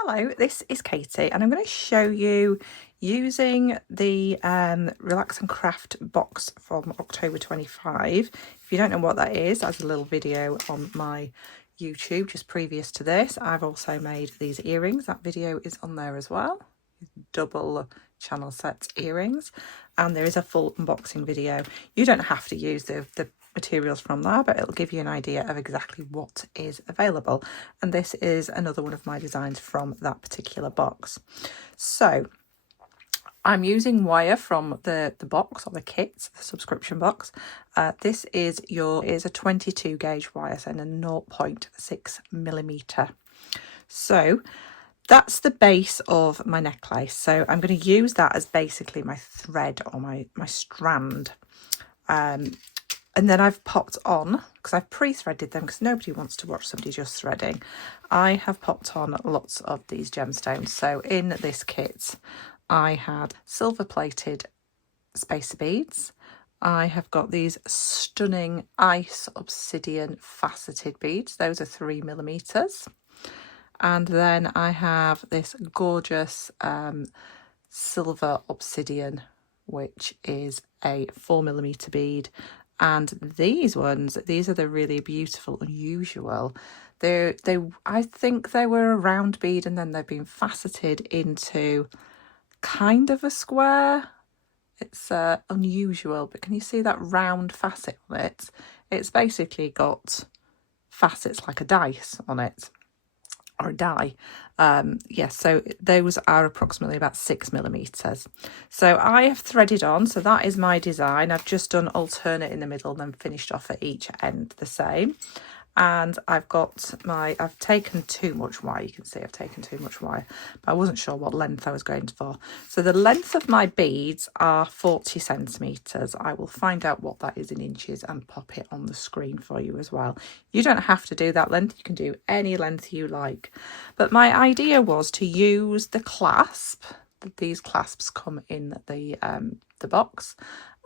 Hello, this is Katie and I'm going to show you using the Relax and Craft box from October 25. If you don't know what that is, there's a little video on my YouTube just previous to this. I've also made these earrings. That video is on there as well. Double channel set earrings, and there is a full unboxing video. You don't have to use the materials from there, but it'll give you an idea of exactly what is available. And this is another one of my designs from that particular box. So I'm using wire from the box or the kit, the subscription box. This is a 22 gauge wire, so in a 0.6 millimeter. So that's the base of my necklace. So I'm going to use that as basically my thread or my strand. And then I've popped on, because I've pre-threaded them because nobody wants to watch somebody just threading. I have popped on lots of these gemstones. So in this kit, I had silver plated spacer beads. I have got these stunning ice obsidian faceted beads. Those are 3 millimeters. And then I have this gorgeous silver obsidian, which is a 4 millimeter bead. And these are the really beautiful, unusual. I think they were a round bead, and then they've been faceted into kind of a square. It's unusual, but can you see that round facet on it? It's basically got facets like a dice on it, or a die. Yes, so those are approximately about 6 millimeters. So I have threaded on, so that is my design. I've just done alternate in the middle and then finished off at each end the same. And I've taken too much wire. You can see I've taken too much wire, but I wasn't sure what length I was going for. So the length of my beads are 40 centimeters. I will find out what that is in inches and pop it on the screen for you as well. You don't have to do that length. You can do any length you like. But my idea was to use the clasp. These clasps come in the box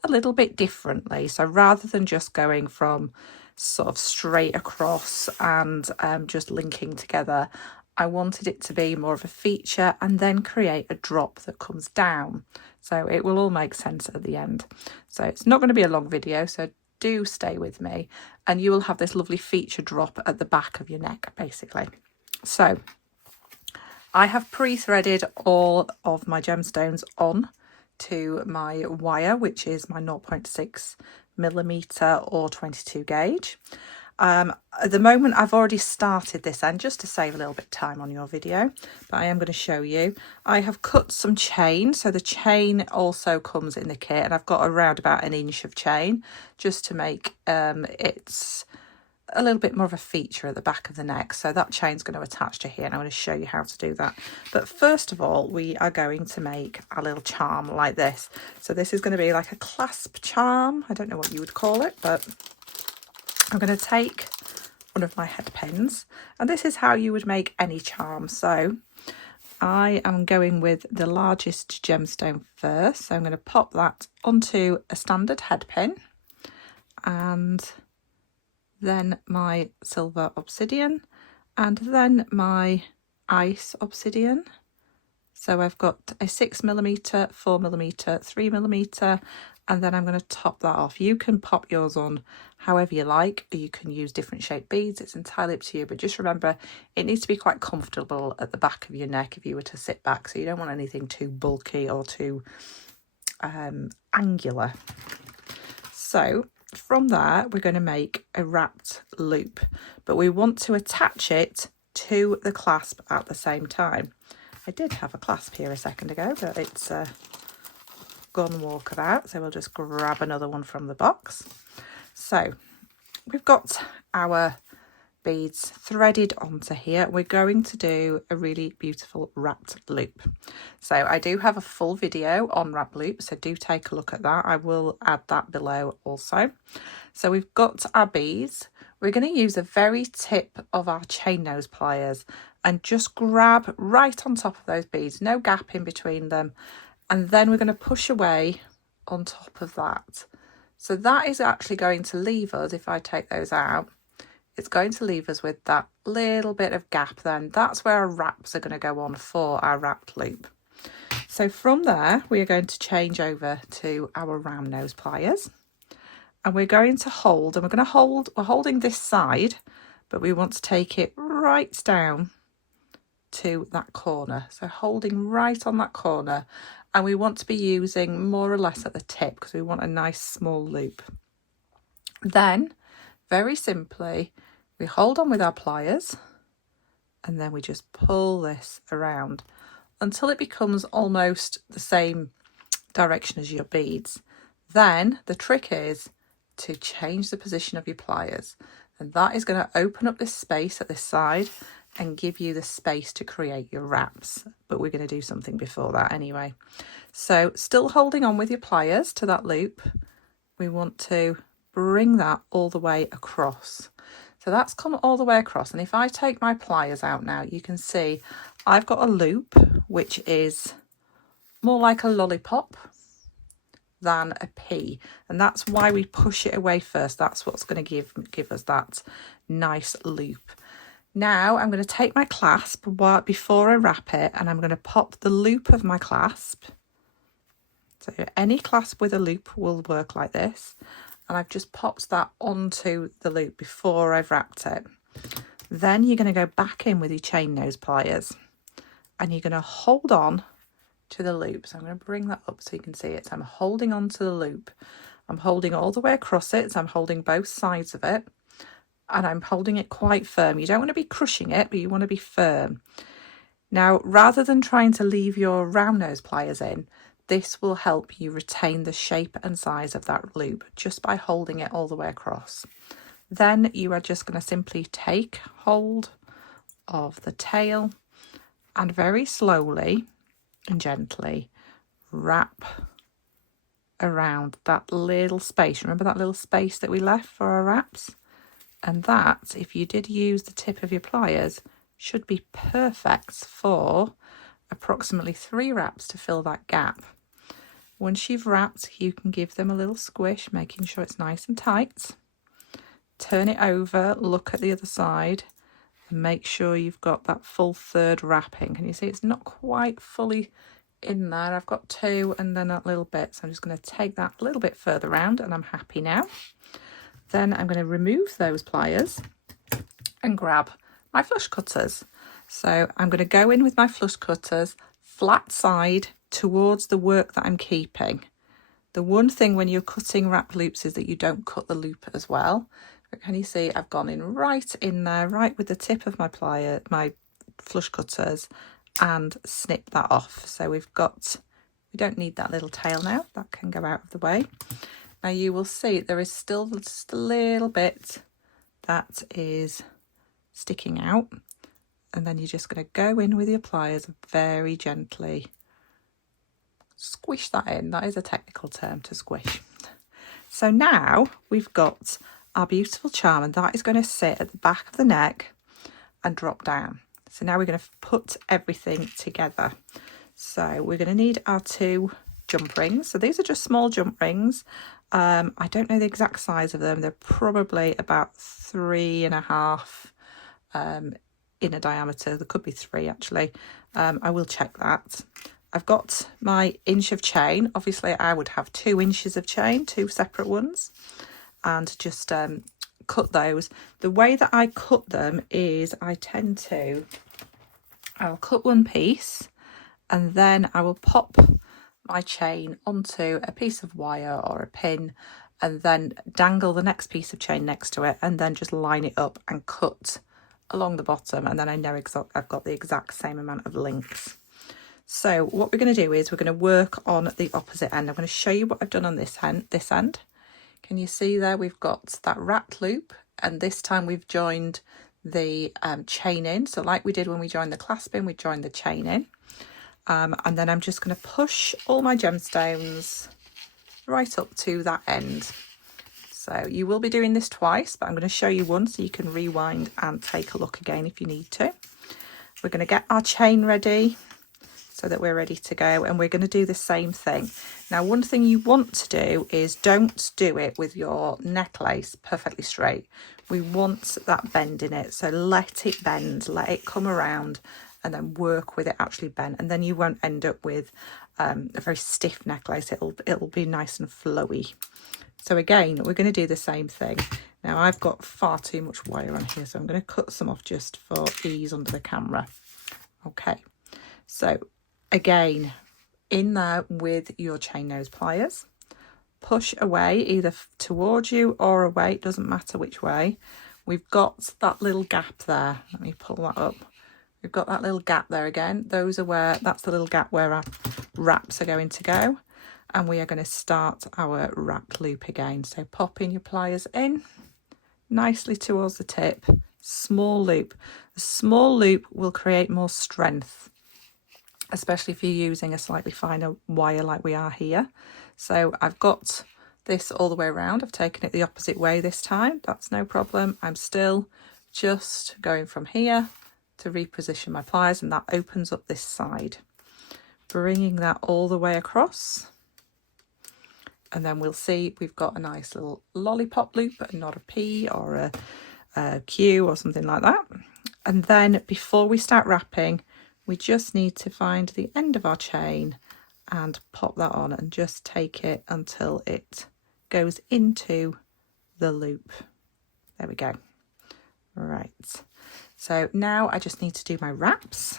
a little bit differently. So rather than just going from sort of straight across and just linking together, I wanted it to be more of a feature and then create a drop that comes down, so it will all make sense at the end. So it's not going to be a long video, so do stay with me, and you will have this lovely feature drop at the back of your neck basically. So I have pre-threaded all of my gemstones on to my wire, which is my 0.6 millimeter or 22 gauge. At the moment I've already started this end just to save a little bit of time on your video, but I am going to show you. I have cut some chain, so the chain also comes in the kit, and I've got around about 1 inch of chain just to make it a little bit more of a feature at the back of the neck. So that chain's going to attach to here, and I'm going to show you how to do that. But first of all, we are going to make a little charm like this. So this is going to be like a clasp charm. I don't know what you would call it, but I'm going to take one of my head pins, and this is how you would make any charm. So I am going with the largest gemstone first. So I'm going to pop that onto a standard head pin, and then my silver obsidian, and then my ice obsidian. So I've got a 6 millimeter, 4 millimeter, 3 millimeter, and then I'm going to top that off. You can pop yours on however you like, or you can use different shaped beads. It's entirely up to you, but just remember it needs to be quite comfortable at the back of your neck if you were to sit back, so you don't want anything too bulky or too angular. So from there, we're going to make a wrapped loop, but we want to attach it to the clasp at the same time. I did have a clasp here a second ago, but it's gone walkabout, so we'll just grab another one from the box. So we've got our beads threaded onto here. We're going to do a really beautiful wrapped loop. So I do have a full video on wrap loops, so do take a look at that. I will add that below also. So we've got our beads. We're going to use the very tip of our chain nose pliers and just grab right on top of those beads, no gap in between them, and then we're going to push away on top of that. So that is actually going to leave us, if I take those out, it's going to leave us with that little bit of gap then. That's where our wraps are going to go on for our wrapped loop. So from there, we are going to change over to our round nose pliers. And we're going to hold, and we're holding this side, but we want to take it right down to that corner. So holding right on that corner, and we want to be using more or less at the tip because we want a nice small loop. Then, very simply, we hold on with our pliers, and then we just pull this around until it becomes almost the same direction as your beads. Then the trick is to change the position of your pliers, and that is going to open up this space at this side and give you the space to create your wraps, but we're going to do something before that anyway. So still holding on with your pliers to that loop, we want to bring that all the way across. So that's come all the way across, and if I take my pliers out now, you can see I've got a loop which is more like a lollipop than a pea, and that's why we push it away first. That's what's going to give us that nice loop. Now I'm going to take my clasp before I wrap it, and I'm going to pop the loop of my clasp. So any clasp with a loop will work like this, and I've just popped that onto the loop before I've wrapped it. Then you're going to go back in with your chain nose pliers, and you're going to hold on to the loop. So I'm going to bring that up so you can see it. So I'm holding on to the loop. I'm holding all the way across it. So I'm holding both sides of it, and I'm holding it quite firm. You don't want to be crushing it, but you want to be firm. Now, rather than trying to leave your round nose pliers in, this will help you retain the shape and size of that loop just by holding it all the way across. Then you are just going to simply take hold of the tail and very slowly and gently wrap around that little space. Remember that little space that we left for our wraps? And that, if you did use the tip of your pliers, should be perfect for approximately 3 wraps to fill that gap. Once you've wrapped, you can give them a little squish, making sure it's nice and tight. Turn it over, look at the other side, and make sure you've got that full 3rd wrapping. Can you see it's not quite fully in there? I've got 2 and then that little bit, so I'm just going to take that a little bit further round, and I'm happy now. Then I'm going to remove those pliers and grab my flush cutters. So I'm going to go in with my flush cutters flat side towards the work that I'm keeping. The one thing when you're cutting wrap loops is that you don't cut the loop as well. But can you see I've gone in there, right with the tip of my flush cutters, and snip that off. So we don't need that little tail now. That can go out of the way. Now you will see there is still just a little bit that is sticking out, and then you're just going to go in with your pliers and very gently squish that in. That is a technical term, to squish. So now we've got our beautiful charm, and that is going to sit at the back of the neck and drop down. So now we're going to put everything together. So we're going to need our 2 jump rings. So these are just small jump rings. I don't know the exact size of them. They're probably about 3.5 in a diameter. There could be 3 actually. I will check that. I've got my inch of chain. Obviously I would have 2 inches of chain, 2 separate ones, and just cut those. The way that I cut them is I'll cut one piece, and then I will pop my chain onto a piece of wire or a pin, and then dangle the next piece of chain next to it, and then just line it up and cut along the bottom, and then I know I've got the exact same amount of links. So what we're going to do is we're going to work on the opposite end. I'm going to show you what I've done on this end. Can you see there we've got that wrapped loop, and this time we've joined the chain in. So like we did when we joined the clasp in, we joined the chain in. And then I'm just going to push all my gemstones right up to that end. So you will be doing this twice, but I'm going to show you one so you can rewind and take a look again if you need to. We're going to get our chain ready so that we're ready to go, and we're going to do the same thing. Now, one thing you want to do is don't do it with your necklace perfectly straight. we want that bend in it. So let it bend, let it come around, and then work with it actually bent, and then you won't end up with a very stiff necklace. It'll be nice and flowy. So again, we're going to do the same thing. Now I've got far too much wire on here, so I'm going to cut some off just for ease under the camera. Okay, so again, in there with your chain nose pliers, push away either towards you or away, it doesn't matter which way. We've got that little gap there. Let me pull that up. We've got that little gap there again. Those are where, that's the little gap where our wraps are going to go. And we are going to start our wrap loop again. So pop in your pliers in nicely towards the tip, small loop. The small loop will create more strength, especially if you're using a slightly finer wire like we are here. So I've got this all the way around. I've taken it the opposite way this time. That's no problem. I'm still just going from here to reposition my pliers, and that opens up this side, bringing that all the way across, and then we'll see we've got a nice little lollipop loop and not a P or a Q or something like that. And then before we start wrapping, we just need to find the end of our chain and pop that on and just take it until it goes into the loop. There we go. Right, so now I just need to do my wraps.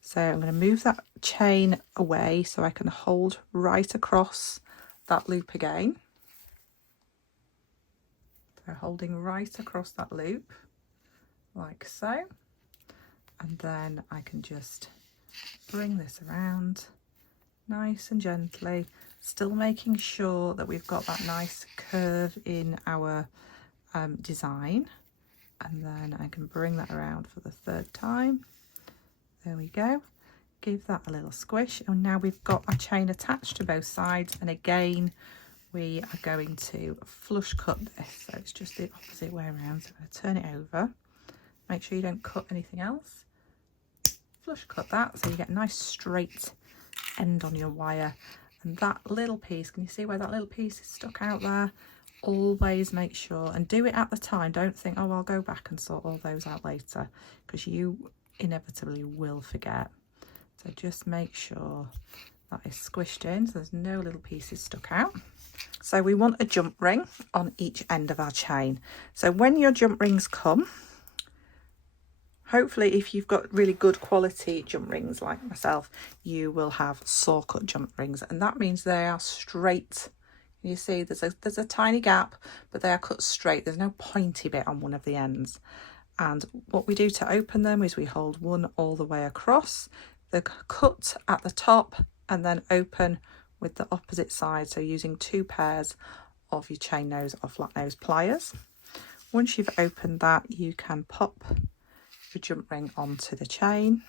So I'm going to move that chain away so I can hold right across that loop again. So holding right across that loop like so, and then I can just bring this around nice and gently, still making sure that we've got that nice curve in our design. And then I can bring that around for the third time. There we go. Give that a little squish, and now we've got our chain attached to both sides. And again, we are going to flush cut this, so it's just the opposite way around. So I'm going to turn it over. Make sure you don't cut anything else. Flush cut that so you get a nice straight end on your wire. And that little piece, can you see where that little piece is stuck out there? Always make sure, and do it at the time. Don't think, oh, I'll go back and sort all those out later, because you inevitably will forget. So just make sure that is squished in so there's no little pieces stuck out. So we want a jump ring on each end of our chain. So when your jump rings come, hopefully if you've got really good quality jump rings like myself, you will have saw cut jump rings, and that means they are straight. You see there's a tiny gap, but they are cut straight. There's no pointy bit on one of the ends. And what we do to open them is we hold one all the way across, the cut at the top, and then open with the opposite side. So using 2 pairs of your chain nose or flat nose pliers. Once you've opened that, you can pop your jump ring onto the chain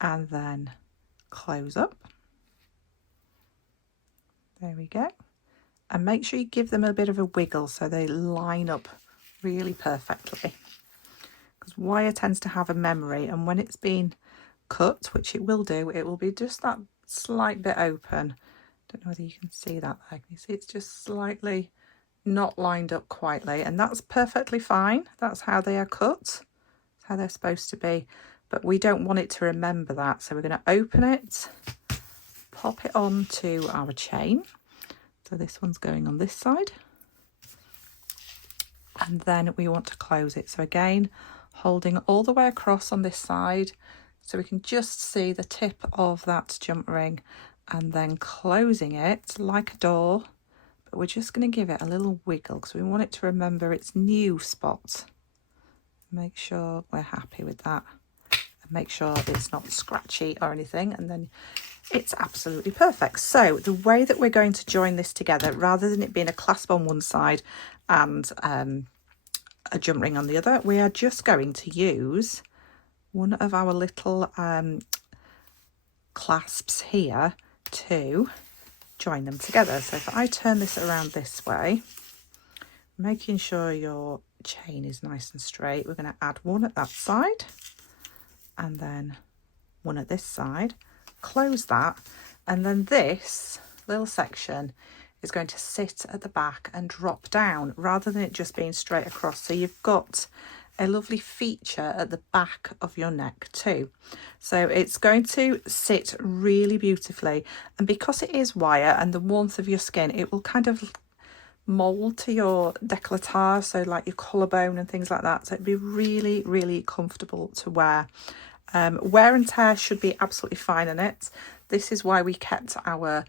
and then close up. There we go. And make sure you give them a bit of a wiggle so they line up really perfectly. Because wire tends to have a memory, and when it's been cut, which it will do, it will be just that slight bit open. Don't know whether you can see that there. Can you see it's just slightly not lined up quietly, and that's perfectly fine. That's how they are cut. That's how they're supposed to be. But we don't want it to remember that. So we're going to open it, pop it onto our chain. So this one's going on this side. And then we want to close it. So again, holding all the way across on this side so we can just see the tip of that jump ring, and then closing it like a door. But we're just going to give it a little wiggle because we want it to remember its new spot. Make sure we're happy with that. And make sure it's not scratchy or anything, and then it's absolutely perfect. So the way that we're going to join this together, rather than it being a clasp on one side and a jump ring on the other, we are just going to use one of our little clasps here to join them together. So if I turn this around this way, making sure your chain is nice and straight, we're going to add one at that side and then one at this side, close that, and then this little section is going to sit at the back and drop down rather than it just being straight across. So you've got a lovely feature at the back of your neck too. So it's going to sit really beautifully, and because it is wire and the warmth of your skin, it will kind of mold to your décolletage, so like your collarbone and things like that. So it'd be really, really comfortable to wear. Wear and tear should be absolutely fine in it. This is why we kept our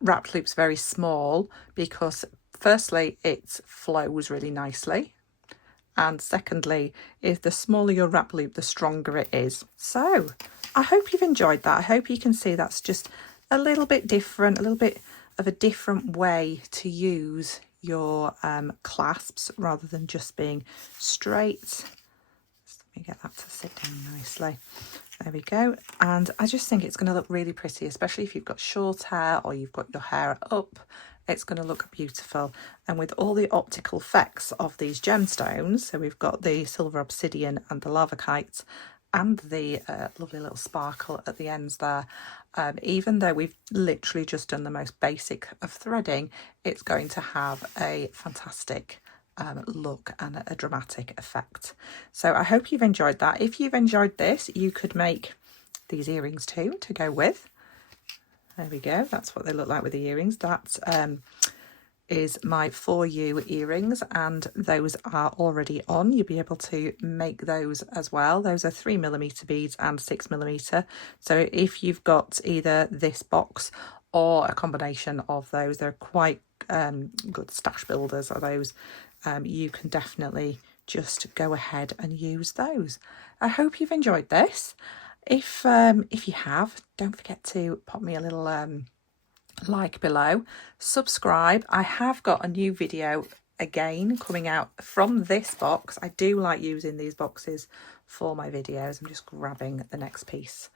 wrapped loops very small, because firstly it flows really nicely, and secondly, if the smaller your wrap loop, the stronger it is. So I hope you've enjoyed that. I hope you can see that's just a little bit different, a little bit of a different way to use your clasps rather than just being straight. Let me get that to sit down nicely. There we go. And I just think it's going to look really pretty, especially if you've got short hair or you've got your hair up. It's going to look beautiful. And with all the optical effects of these gemstones, so we've got the silver obsidian and the lavakite and the lovely little sparkle at the ends there, even though we've literally just done the most basic of threading, it's going to have a fantastic look and a dramatic effect. So I hope you've enjoyed that. If you've enjoyed this, you could make these earrings too to go with. There we go. That's what they look like with the earrings. That is my For You earrings, and those are already on. You'll be able to make those as well. Those are 3mm beads and 6mm. So if you've got either this box or a combination of those, they're quite good stash builders are those. You can definitely just go ahead and use those. I hope you've enjoyed this. If you have, don't forget to pop me a little like below, subscribe. I have got a new video again coming out from this box. I do like using these boxes for my videos. I'm just grabbing the next piece.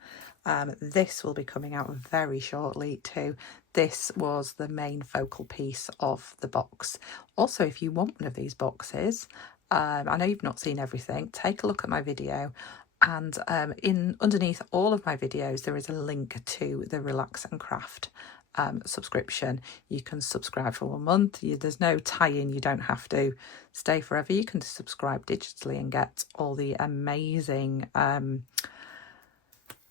This will be coming out very shortly too. This was the main focal piece of the box. Also, if you want one of these boxes, I know you've not seen everything, take a look at my video, and underneath all of my videos there is a link to the Relax and Craft subscription. You can subscribe for 1 month. There's no tie-in. You don't have to stay forever. You can just subscribe digitally and get all the amazing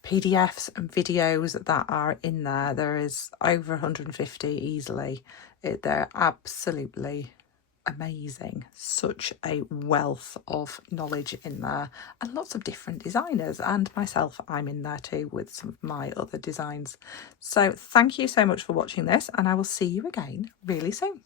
PDFs and videos that are in there. There is over 150 easily. They're absolutely amazing. Such a wealth of knowledge in there, and lots of different designers, and myself, I'm in there too with some of my other designs. So thank you so much for watching this, and I will see you again really soon.